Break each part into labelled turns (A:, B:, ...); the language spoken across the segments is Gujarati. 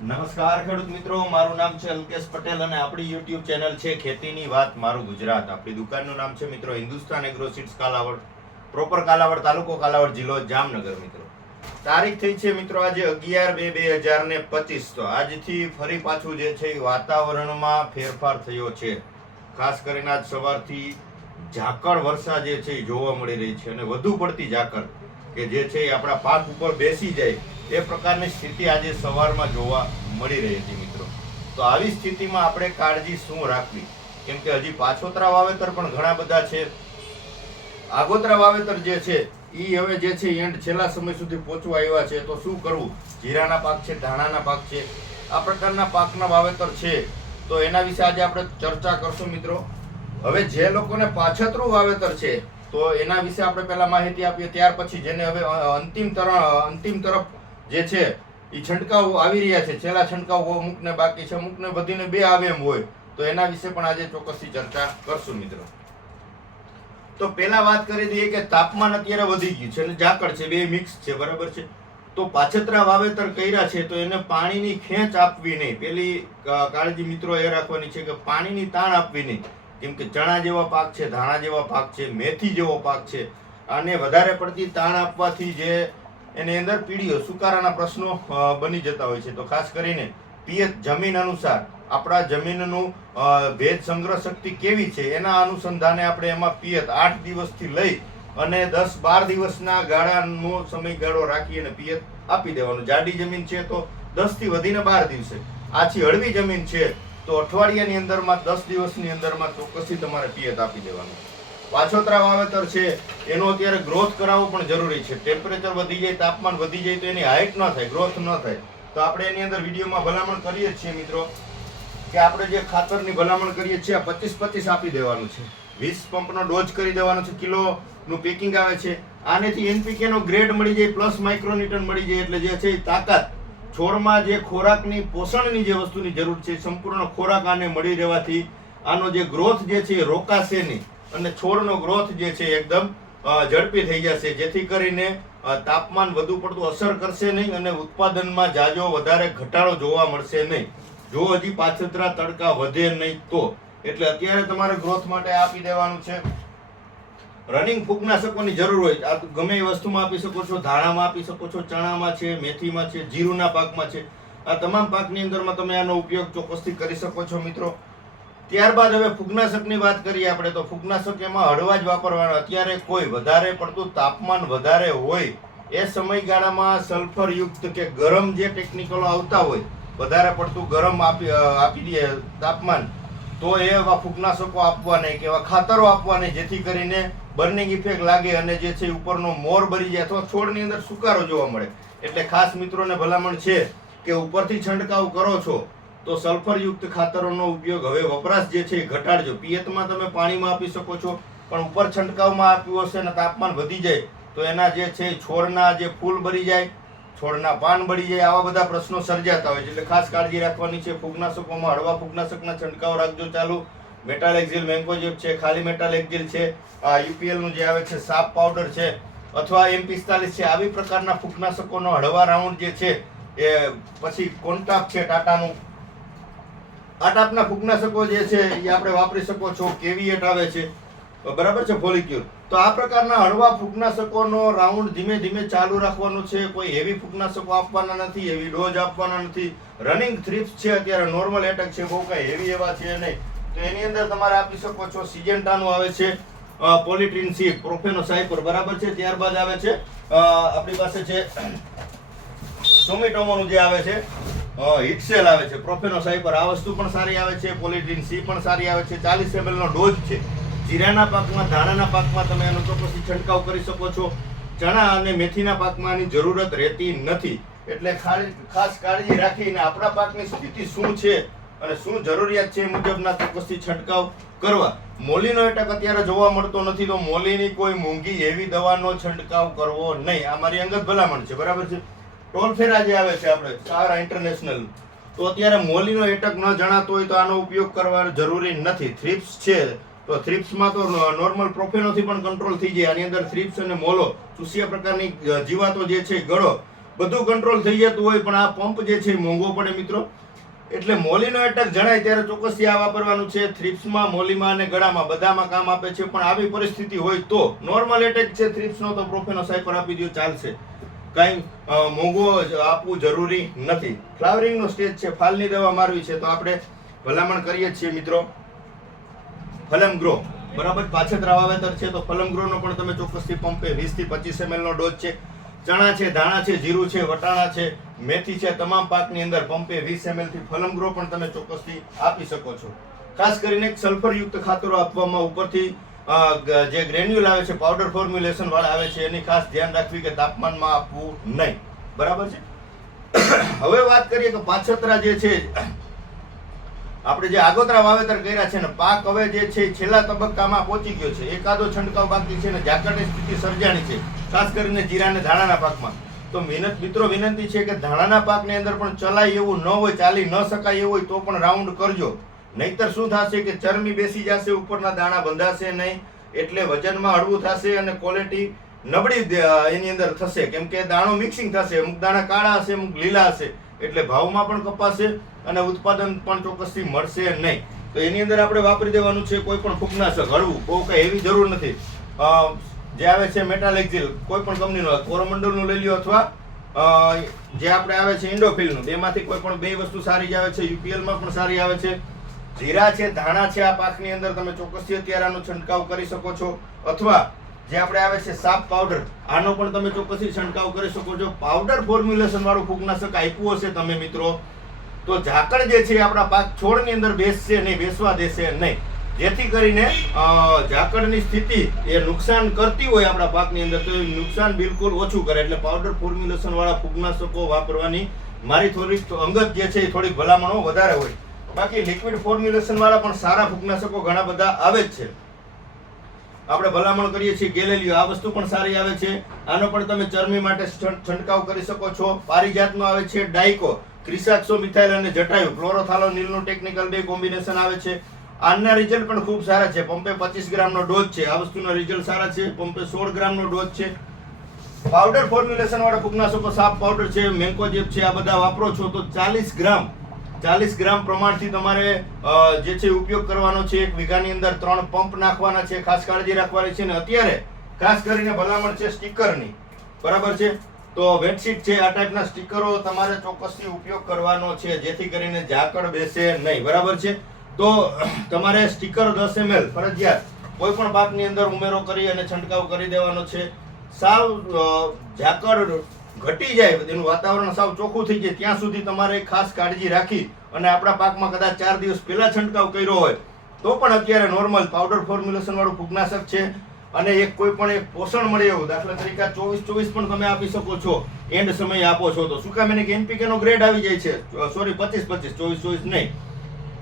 A: નમસ્કાર ખેડૂત મિત્રો, મારું નામ છે અલ્કેશ પટેલ અને આપણી યુટ્યુબ ચેનલ છે ખેતીની વાત, મારું ગુજરાત. આપણી દુકાનનું નામ છે મિત્રો Hindustan agro seeds Kalavad proper Kalavad તાલુકો કાલાવડ જિલ્લો જામનગર મિત્રો. તારીખ થઈ છે મિત્રો આજે અગિયાર બે બે હજાર ને પચીસ. તો આજથી ફરી પાછું જે છે વાતાવરણમાં ફેરફાર થયો છે. ખાસ કરીને આજ સવારથી ઝાકળ વર્ષા જે છે જોવા મળી રહી છે અને વધુ પડતી ઝાકળ કે જે છે આપણા પાક ઉપર બેસી જાય. એ પ્રકારની સ્થિતિ આજે સવારમાં જોવા મળી રહી હતી મિત્રો. તો આવી સ્થિતિમાં આપણે કાળજી શું રાખવી? કેમ કે હજી પાછોતરા વાવેતર પણ ઘણા બધા છે. આગોતરા વાવેતર જે છે એ હવે જે છે એન્ડ છેલ્લા સમય સુધી પહોંચવા આવ્યા છે. તો શું કરવું? જીરાના પાક છે, ધાણાના પાક છે. આ પ્રકારના પાકના વાવેતર છે. તો એના વિશે આજે આપણે ચર્ચા કરશું મિત્રો. હવે જે લોકોને પાછતરું વાવેતર છે, તો એના વિશે આપણે પહેલા માહિતી આપીએ. ત્યાર પછી જેને હવે અંતિમ તરણ, અંતિમ તરફ જે છે એ છંટકાવ આવી રહ્યા છે. છેલ્લા છંટકાવ અમુકને બાકી છે, અમુકને બધીને બે આવે એમ હોય. તો એના વિશે પણ આજે ચોક્કસથી ચર્ચા કરશું મિત્રો. તો પહેલા વાત કરી દઈએ કે તાપમાન અત્યારે વધી ગયું છે અને ઝાકળ છે, બે મિક્સ છે, બરાબર છે? તો પાછતરા વાવેતર કર્યા છે, તો એને પાણીની ખેંચ આપવી નહીં. પેલી કાળજી મિત્રો એ રાખવાની છે કે પાણીની તાણ આપવી નહીં. કેમ કે ચણા જેવા પાક છે, ધાણા જેવા પાક છે, મેથી જેવો પાક છે. અને વધારે પડતી તાણ આપવાથી જે એની અંદર પીડીઓ, સુકારાના પ્રશ્નો બની જતા હોય છે. તો ખાસ કરીને પિયત જમીન અનુસાર આપણા જમીનનું ભેજ સંગ્રહ શક્તિ કેવી છે એના અનુસંધાને આપણે એમાં પિયત આઠ દિવસથી લઈ અને દસ બાર દિવસના ગાળાનો સમયગાળો રાખી અને પિયત આપી દેવાનું. જાડી જમીન છે તો દસથી વધીને બાર દિવસે. આછી હળવી જમીન છે તો અઠવાડિયાની અંદરમાં, દસ દિવસની અંદરમાં ચોક્કસથી તમારે પિયત આપી દેવાનું. પાછોતરા વાવેતર છે, એનો અત્યારે ગ્રોથ કરાવવો પણ જરૂરી છે. ટેમ્પરેચર વધી જાય, તાપમાન વધી જાય, તો એની હાઇટ ન થાય ગ્રોથ ન થાય. તો આપણે એની અંદર વિડીયોમાં ભલામણ કરીએ છીએ મિત્રો, કે આપણે જે ખાતરની ભલામણ કરીએ છીએ, આ પચીસ પચીસ આપી દેવાનું છે. વીસ પંપનો ડોઝ કરી દેવાનો છે, કિલોનું પેકિંગ આવે છે. આનેથી એનપીકેનો ગ્રેડ મળી જાય પ્લસ માઇક્રોન્યુટન મળી જાય, એટલે જે છે એ તાકાત. છોડમાં જે ખોરાકની, પોષણની જે વસ્તુની જરૂર છે, સંપૂર્ણ ખોરાક આને મળી રહેવાથી, આનો જે ગ્રોથ જે છે એ રોકાશે નહીં. અને છોડનો ગ્રોથ જે છે એકદમ ઝડપી થઈ જશે. જેથી કરીને તાપમાન વધુ પડતું અસર કરશે નહીં અને ઉત્પાદનમાં જાજો વધારે ઘટાડો જોવા મળશે નહીં. જો હજી પાછતરા તડકા વધે નહીં તો. એટલે અત્યારે તમારે ગ્રોથ માટે આપી દેવાનું છે. રનિંગ ફૂગનાશકોની જરૂર હોય. આ ગમે એ વસ્તુમાં આપી શકો છો. ધાણામાં આપી શકો છો. ચણામાં છે, મેથીમાં છે, જીરુના પાકમાં છે. આ તમામ પાકની અંદરમાં તમે આનો ઉપયોગ ચોક્કસથી કરી શકો છો મિત્રો. ત્યારબાદ હવે ફૂગનાશકની વાત કરીએ આપણે, તો ફૂગનાશક એમાં હળવા જ વાપરવાના. અત્યારે કોઈ વધારે પડતું તાપમાન વધારે હોય, એ સમયગાળામાં સલ્ફર યુક્ત કે ગરમ જે ટેકનિકલો આવતા હોય, વધારે પડતું ગરમ આપી આપી દે તાપમાન, તો એ એવા ફૂગનાશકો આપવા નહીં કે એવા ખાતરો આપવા નહીં જેથી કરીને બર્નિંગ ઇફેક્ટ લાગે અને જે છે ઉપરનો મોર બરી જાય, અથવા છોડની અંદર સુકારો જોવા મળે. એટલે ખાસ મિત્રોને ભલામણ છે કે ઉપરથી છંટકાવ કરો છો તો સલ્ફરયુક્ત ખાતરોનો ઉપયોગ હવે વપરાશ જે છે એ ઘટાડજો. પિયતમાં તમે પાણીમાં આપી શકો છો, પણ ઉપર છંટકાવમાં આપ્યું હશે અને તાપમાન વધી જાય, તો એના જે છે છોડના જે ફૂલ બળી જાય, છોડના પાન બળી જાય, આવા બધા પ્રશ્નો સર્જાતા હોય છે. એટલે ખાસ કાળજી રાખવાની છે, ફૂગનાશકોમાં હળવા ફૂગનાશકના છંટકાવ રાખજો ચાલુ. મેટાલેક્ઝિલ મેન્કોજેબ છે, ખાલી મેટાલેક્ઝિલ છે, આ યુપીએલનું જે આવે છે, સાપ પાવડર છે, અથવા એમ પિસ્તાલીસ છે, આવી પ્રકારના ફૂગનાશકોનો હળવા રાઉન્ડ જે છે એ પછી કોન્ટાપ છે, ટાટાનું. આ ટાપના ફૂગનાશકો જે છે એ આપણે વાપરી શકો છો, કેવીએટ આવે છે. બરાબર છે, ફોલિક્યુલ? તો આ પ્રકારના હળવા ફૂગનાશકોનો રાઉન્ડ ધીમે ધીમે ચાલુ રાખવાનો છે. કોઈ હેવી ફૂગનાશકો આપવાના નથી, હેવી ડોઝ આપવાના નથી. રનિંગ થ્રીપ્સ છે અત્યારે નોર્મલ એટેક છે, બહુ કાંઈ હેવી એવા છે નહીં. તો એની અંદર તમારે આપી શકો છો, સિજેન્ટાનું આવે છે પોલિટ્રીન સી પ્રોફેનો સાયપર બરાબર છે, ત્યારબાદ આવે છે આપણી પાસે છે, સોમિટોમોનું જે આવે છે હિટસેલ આવે છે. પ્રોફેનો સાયપર આ વસ્તુ પણ સારી આવે છે. પોલિટીન સી પણ સારી આવે છે. ચાલીસ એમએલ નો ડોઝ છે. જીરાના પાકમાં, ધાણાના પાકમાં તમે એનો ચોક્કસથી છંટકાવ કરી શકો છો. ચણા અને મેથીના પાકમાં આની જરૂરત રહેતી નથી. એટલે ખાસ કાળજી રાખીને આપણા પાકની સ્થિતિ શું છે અને શું જરૂરિયાત છે મુજબના ચોક્કસથી છંટકાવ કરવા. મોલીનો એટક અત્યારે જોવા મળતો નથી તો મોલીની કોઈ મોંઘી એવી દવાનો છંટકાવ કરવો નહીં. આ મારી અંગત ભલામણ છે. બરાબર છે? ટોલફેરા જે આવે છે આપણે, સારા ઇન્ટરનેશનલ તો અત્યારે મોલીનો એટક ન જણાતો હોય તો આનો ઉપયોગ કરવા જરૂરી નથી. થ્રિપ્સ છે. તો થ્રિપ્સમાં તો નોર્મલ પ્રોફેનોથી પણ કંટ્રોલ થઈ જાય. આની અંદર થ્રિપ્સ અને મોલો, ચૂસિયા પ્રકારની જીવાતો જે છે, ગળો, બધું કંટ્રોલ થઈ જતું હોય, પણ આ પંપ જે છે મોંઘો પડે મિત્રો. એટલે મોલીનો એટક જણાય ત્યારે ચોક્કસથી આ વાપરવાનું છે. થ્રિપ્સમાં મોલીમાં અને ગળામાં બધામાં કામ આપે છે. પણ આવી પરિસ્થિતિ હોય તો નોર્મલ એટેક છે થ્રિપ્સનો તો પ્રોફેનો સાયપર આપી દો ચાલશે. કાંઈ મોંઘો આપવું જરૂરી નથી. ફ્લાવરિંગનો સ્ટેજ છે, ફાલની દવા મારવી છે, તો આપણે ભલામણ કરીએ છીએ મિત્રો. ફલમ ગ્રો. બરાબર, પાછેતરા વાવેતર છે, તો ફલમ ગ્રોનો પણ તમે ચોક્કસથી પંપે વીસથી પચીસ એમએલનો ડોઝ છે. ચણા છે, ધાણા છે, જીરું છે, વટાણા છે, મેથી છે, તમામ પાકની અંદર પંપે 20 ml થી ફલમ ગ્રો પણ તમે ચોક્કસથી આપી શકો છો. ખાસ કરીને સલ્ફરયુક્ત ખાતરો આપવામાં ઉપરથી જે ગ્રેન્યુલ આવે છે પાવડર ફોર્મ્યુલેશન વાળા આવે છે, એની ખાસ ધ્યાન રાખવી કે તાપમાનમાં આપવું નહીં. બરાબર છે? હવે વાત કરીએ કે પાછતરા જે છે, આપણે જે આગોતરા વાવેતર કર્યા છે ને, પાક હવે જે છે છેલ્લા તબક્કામાં પહોંચી ગયો છે. એકાદો છંટકાવ બાકી છે ને, ઝાકળની સ્થિતિ સર્જાણી છે, ખાસ કરીને જીરા અને ધાણાના પાકમાં. તો મહેનત મિત્રો વિનંતી છે કે ધાણાના પાકની અંદર પણ ચલાય એવું ન હોય, ચાલી ન શકાય એવું હોય તો પણ રાઉન્ડ કરજો. નહીતર શું થશે કે ચરમી બેસી જશે, ઉપરના દાણા બંધાશે નહીં, એટલે વજનમાં હળવું થશે અને ક્વોલિટી નબળી એની અંદર થશે. કેમ કે દાણો મિક્સિંગ થશે. અમુક દાણા કાળા હશે, અમુક લીલા હશે, એટલે ભાવમાં પણ કપાશે અને ઉત્પાદન પણ ચોક્કસથી મળશે નહીં. તો એની અંદર આપણે વાપરી દેવાનું છે કોઈ પણ ફૂગનાશક, હળવું, બહુ કંઈ એવી જરૂર નથી. જે આવે છે મેટાલેક્ઝિલ કોઈ પણ કંપનીનો કોરોમંડલનું લઈ લ્યો અથવા જે આપણે આવે છે ઇન્ડોફિલનું બેમાંથી કોઈ પણ બે વસ્તુ સારી જ આવે છે યુપીએલમાં પણ સારી આવે છે. જીરા છે, ધાણા છે, આ પાકની અંદર તમે ચોક્કસથી અત્યારે આનો છંટકાવ કરી શકો છો. અથવા જે આપણે આવે છે સાપ પાવડર, આનો પણ તમે ચોક્કસથી છંટકાવ કરી શકો છો. પાવડર ફોર્મ્યુલેશન વાળું ફૂગનાશક આપ્યું હશે તમે મિત્રો. તો ઝાકળ જે છે આપણા પાક છોડની અંદર બેસશે નહીં, બેસવા દેશે નહીં. જેથી કરીને ઝાકળની સ્થિતિ એ નુકસાન કરતી હોય આપણા પાકની અંદર, તો એ નુકસાન બિલકુલ ઓછું કરે. એટલે પાવડર ફોર્મ્યુલેશન વાળા ફૂગનાશકો વાપરવાની મારી થોડીક અંગત જે છે એ થોડીક ભલામણો વધારે હોય. બાકી લિક્વિડ ફોર્મ્યુલેશન વાળા પણ સારા ફૂગનાશકો ઘણા બધા આવે જ છે. આપણે ભલામણ કરીએ છીએ, ગેલેલિયો, આ વસ્તુ પણ સારી આવે છે. આનો પણ તમે ચરમી માટે છંટકાવ કરી શકો છો. પારિજાતનો આવે છે, ડાયકો, ક્રિસાક્સો, મિથાઇલ અને જટાયુ. ક્લોરોથાલોનિલનું ટેકનિકલ બે કોમ્બિનેશન આવે છે. આના રિઝલ્ટ પણ ખૂબ સારા છે. પંપે પચીસ ગ્રામનો ડોઝ છે. આ વસ્તુના રિઝલ્ટ સારા છે. પંપે સોળ ગ્રામનો ડોઝ છે. પાવડર ફોર્મ્યુલેશન વાળા ફૂગનાશકો સાપ પાવડર છે મેન્કોજેબ છે, આ બધા વાપરો છો તો ચાલીસ ગ્રામ ચાલીસ ગ્રામ પ્રમાણથી તમારે જે છે ઉપયોગ કરવાનો છે. એક વીઘાની અંદર ત્રણ પંપ નાખવાના છે. ખાસ કાળજી રાખવાની છે. ને અત્યારે ખાસ કરીને ભલામણ છે સ્ટીકરની. બરાબર છે? તો વેટશીટ છે, આ ટાઈપના સ્ટીકરો તમારે ચોક્કસથી ઉપયોગ કરવાનો છે, જેથી કરીને ઝાકળ બેસે નહીં. બરાબર છે? તો તમારે સ્ટીકર દસ એમએલ ફરજિયાત કોઈ પણ પાકની અંદર ઉમેરો કરી અને છંટકાવ કરી દેવાનો છે. સાવ ઝાકળ ઘટી જાય, એનું વાતાવરણ સાવ ચોખ્ખું થઈ જાય, ત્યાં સુધી તમારે ખાસ કાળજી રાખી અને આપણા પાકમાં કદાચ ચાર દિવસ પહેલા છંટકાવ કર્યો હોય, તો પણ અત્યારે નોર્મલ પાવડર ફોર્મ્યુલેશન વાળું ફૂગનાશક છે અને એક કોઈ પણ એક પોષણ મળે એવું, દાખલા તરીકે ચોવીસ ચોવીસ પણ તમે આપી શકો છો એન્ડ સમય આપો છો તો. શું કામ એને કે એનપીકેનો ગ્રેડ આવી જાય છે? સોરી પચીસ પચીસ, ચોવીસ ચોવીસ નહીં.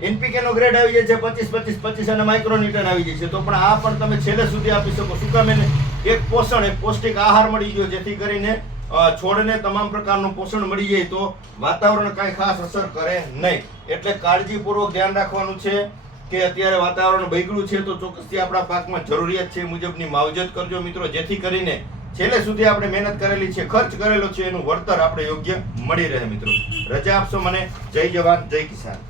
A: એનપીકે નો ગ્રેડ આવી જાય છે, પચીસ પચીસ પચીસ અને માઇક્રોન્યુટન આવી જાય છે, તો પણ આ પણ તમે છેલ્લે સુધી આપી શકો. શું કામ એને? એક પોષણ, એક પૌષ્ટિક આહાર મળી ગયો જેથી કરીને છોડને તમામ પ્રકારનું પોષણ મળી જાય તો વાતાવરણ કાંઈ ખાસ અસર કરે નહીં. એટલે કાળજીપૂર્વક ધ્યાન રાખવાનું છે કે અત્યારે વાતાવરણ બગડ્યું છે તો ચોક્કસથી આપણા પાકમાં જરૂરિયાત છે મુજબની માવજત કરજો મિત્રો. જેથી કરીને છેલ્લે સુધી આપણે મહેનત કરેલી છે, ખર્ચ કરેલો છે, એનું વળતર આપણે યોગ્ય મળી રહે મિત્રો. રજા આપશો મને. જય જવાન, જય કિસાન.